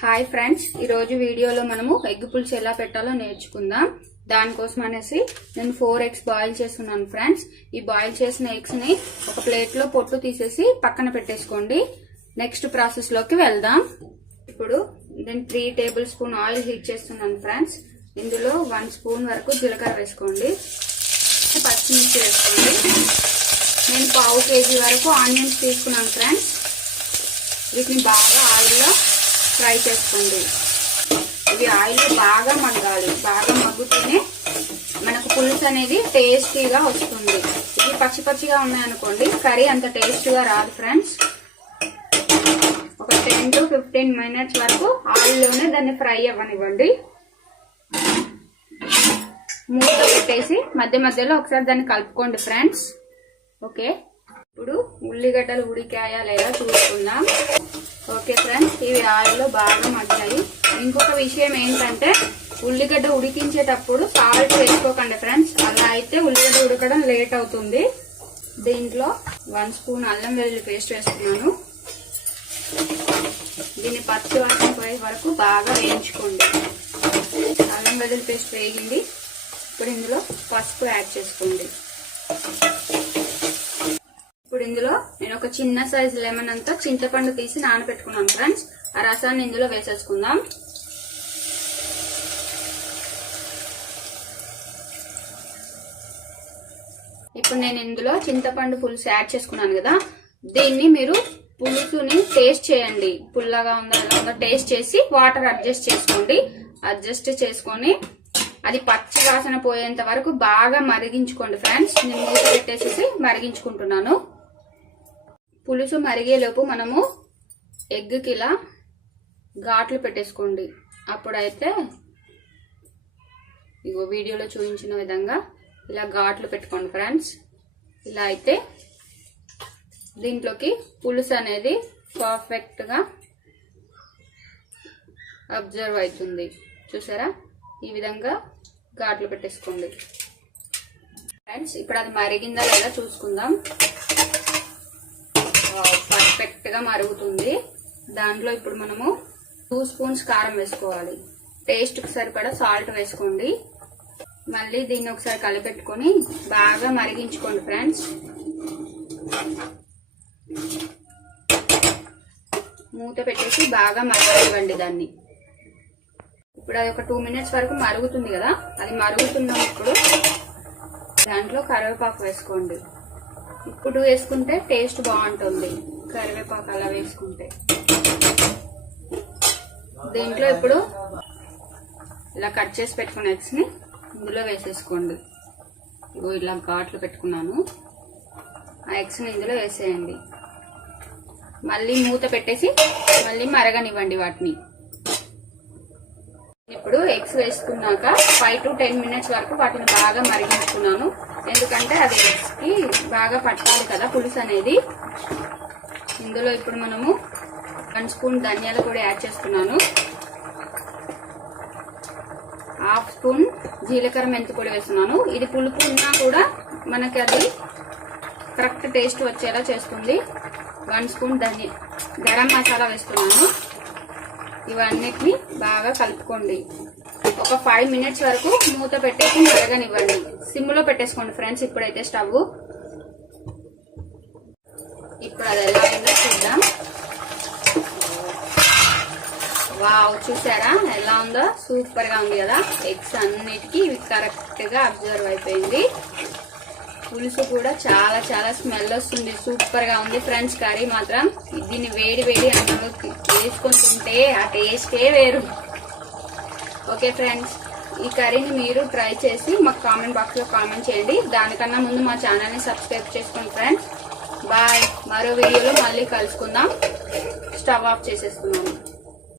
Hi friends, ఈరోజు వీడియోలో మనము ఎగ్ పులుసు ఎలా పెట్టాలో నేర్చుకుందాం. దానికోసం అనేసి నేను 4 eggs బాయిల్ చేస్తున్నాను ఫ్రెండ్స్. ఈ బాయిల్ చేసిన ఎగ్స్ ని ఒక ప్లేట్ లో పొట్టు తీసేసి పక్కన పెట్టేసుకోండి. నెక్స్ట్ ప్రాసెస్ లోకి వెళ్దాం. ఇప్పుడు నేను 3 టేబుల్ స్పూన్ ఆయిల్ హీట్ చేస్తున్నాను ఫ్రెండ్స్. ఇందులో 1 స్పూన్ వరకు జీలకర్ర వేసుకోండి, పచ్చిమిర్చి వేసుకోండి. నేను 1/2 kg వరకు ఆనియన్స్ తీసుకున్నాను ఫ్రెండ్స్. వీటిని బాగా ఆయిల్లో ఫ్రై చేసుకోండి. ఇది ఆయిల్ బాగా మగ్గాలి. బాగా మగ్గుతూనే మనకు పులుసు అనేది టేస్టీగా వస్తుంది. ఇది పచ్చి పచ్చిగా ఉన్నాయనుకోండి కర్రీ అంత టేస్టీగా రాదు ఫ్రెండ్స్. ఒక 10 to 15 minutes వరకు ఆయిల్లోనే దాన్ని ఫ్రై అవ్వనివ్వండి. మూత పెట్టేసి మధ్య మధ్యలో ఒకసారి దాన్ని కలుపుకోండి ఫ్రెండ్స్. ఓకే, ఇప్పుడు ఉల్లిగడ్డలు ఉడికాయా లేదా చూసుకుందాం. ఓకే ఫ్రెండ్స్, ఇవి ఆయిల్లో బాగా మగ్గాయి. ఇంకొక విషయం ఏంటంటే ఉల్లిగడ్డ ఉడికించేటప్పుడు సాల్ట్ వేసుకోకండి ఫ్రెండ్స్. అలా అయితే ఉల్లిగడ్డ ఉడకడం లేట్ అవుతుంది. దీంట్లో 1 స్పూన్ అల్లం వెల్లుల్లి పేస్ట్ వేస్తున్నాను. దీన్ని పచ్చి వాసన పోయే వరకు బాగా వేయించుకోండి. అల్లం వెల్లుల్లి పేస్ట్ వేగింది. ఇప్పుడు ఇందులో పసుపు యాడ్ చేసుకోండి. ఇప్పుడు ఇందులో నేను ఒక చిన్న సైజు లెమన్ అంతా చింతపండు తీసి నానబెట్టుకున్నాను ఫ్రెండ్స్. ఆ రసాన్ని ఇందులో వేసేసుకుందాం. ఇప్పుడు నేను ఇందులో చింతపండు పులుసు యాడ్ చేసుకున్నాను కదా, దీన్ని మీరు పులుసుని టేస్ట్ చేయండి. పుల్లగా ఉందా ఎలా ఉందో టేస్ట్ చేసి వాటర్ అడ్జస్ట్ చేసుకోండి. అడ్జస్ట్ చేసుకొని అది పచ్చి వాసన పోయేంత వరకు బాగా మరిగించుకోండి ఫ్రెండ్స్. నేను మూత పెట్టేసేసి మరిగించుకుంటున్నాను. పులుసు మరిగేలోపు మనము ఎగ్కి ఇలా ఘాట్లు పెట్టేసుకోండి. అప్పుడైతే ఇగో వీడియోలో చూపించిన విధంగా ఇలా ఘాట్లు పెట్టుకోండి ఫ్రెండ్స్. ఇలా అయితే దీంట్లోకి పులుసు అనేది పర్ఫెక్ట్గా అబ్జర్వ్ అవుతుంది. చూసారా, ఈ విధంగా ఘాట్లు పెట్టేసుకోండి ఫ్రెండ్స్. ఇప్పుడు అది మరిగిందా లేదా చూసుకుందాం. పర్ఫెక్ట్ గా మరుగుతుంది. దాంట్లో ఇప్పుడు మనము 2 స్పూన్స్ కారం వేసుకోవాలి. టేస్ట్ కి సరిపడా సాల్ట్ వేసుకోండి. మళ్ళీ దీన్ని ఒకసారి కలిపెట్టుకొని బాగా మరిగించుకోండి ఫ్రెండ్స్. మూత పెట్టేసి బాగా మరగనివ్వండి దాన్ని. ఇప్పుడు అది ఒక 2 minutes వరకు మరుగుతుంది కదా, అది మరుగుతున్నప్పుడు దాంట్లో కరివేపాకు వేసుకోండి. ఇప్పుడు వేసుకుంటే టేస్ట్ బాగుంటుంది కరివేపాకు అలా వేసుకుంటే. దీంట్లో ఇప్పుడు ఇలా కట్ చేసి పెట్టుకున్న ఎగ్స్ ని ఇందులో వేసేసుకోండి. ఇగో ఇలా ఘాట్లు పెట్టుకున్నాను. ఆ ఎగ్స్ ని ఇందులో వేసేయండి. మళ్ళీ మూత పెట్టేసి మళ్ళీ మరగనివ్వండి వాటిని. ఇప్పుడు ఎగ్స్ వేసుకున్నాక 5 to 10 minutes వరకు వాటిని బాగా మరిగించుకున్నాను. ఎందుకంటే అది ఎగ్స్ కి బాగా పట్టాలి కదా పులుసు అనేది. ఇందులో ఇప్పుడు మనము 1 స్పూన్ ధనియాల పొడి యాడ్ చేస్తున్నాను. 1/2 స్పూన్ జీలకర్ర మెంతి పొడి వేస్తున్నాను. ఇది పులుపు ఉన్నా కూడా మనకి అది కరెక్ట్ టేస్ట్ వచ్చేలా చేస్తుంది. 1 స్పూన్ గరం మసాలా వేస్తున్నాను. ఇవన్నిటిని బాగా కలుపుకోండి. ఒక 5 minutes వరకు మూత పెట్టేసి మరగనివ్వండి. సిమ్ లో పెట్టేసుకోండి ఫ్రెండ్స్. ఇప్పుడైతే స్టవ్ ఇప్పుడు అది ఎలా అయిందో చూద్దాం. వావ్, చూసారా ఎలా ఉందో? సూపర్ గా ఉంది కదా. ఎగ్స్ అన్నిటికీ ఇవి కరెక్ట్ గా అబ్జర్వ్ అయిపోయింది. పులుసు కూడా చాలా చాలా స్మెల్ వస్తుంది. సూపర్ గా ఉంది ఫ్రెండ్స్. కర్రీ మాత్రం దీన్ని వేడి వేడి అన్నంలో వేసుకొని తింటే ఆ టేస్టే వేరు. ఓకే ఫ్రెండ్స్, ఈ కర్రీని మీరు ట్రై చేసి మాకు కామెంట్ బాక్స్ లో కామెంట్ చేయండి. దానికన్నా ముందు మా ఛానల్ ని సబ్స్క్రైబ్ చేసుకోండి ఫ్రెండ్స్. బాయ్. మరో వీడియోలో మళ్ళీ కలుసుకుందాం. స్టవ్ ఆఫ్ చేసేస్తున్నాను.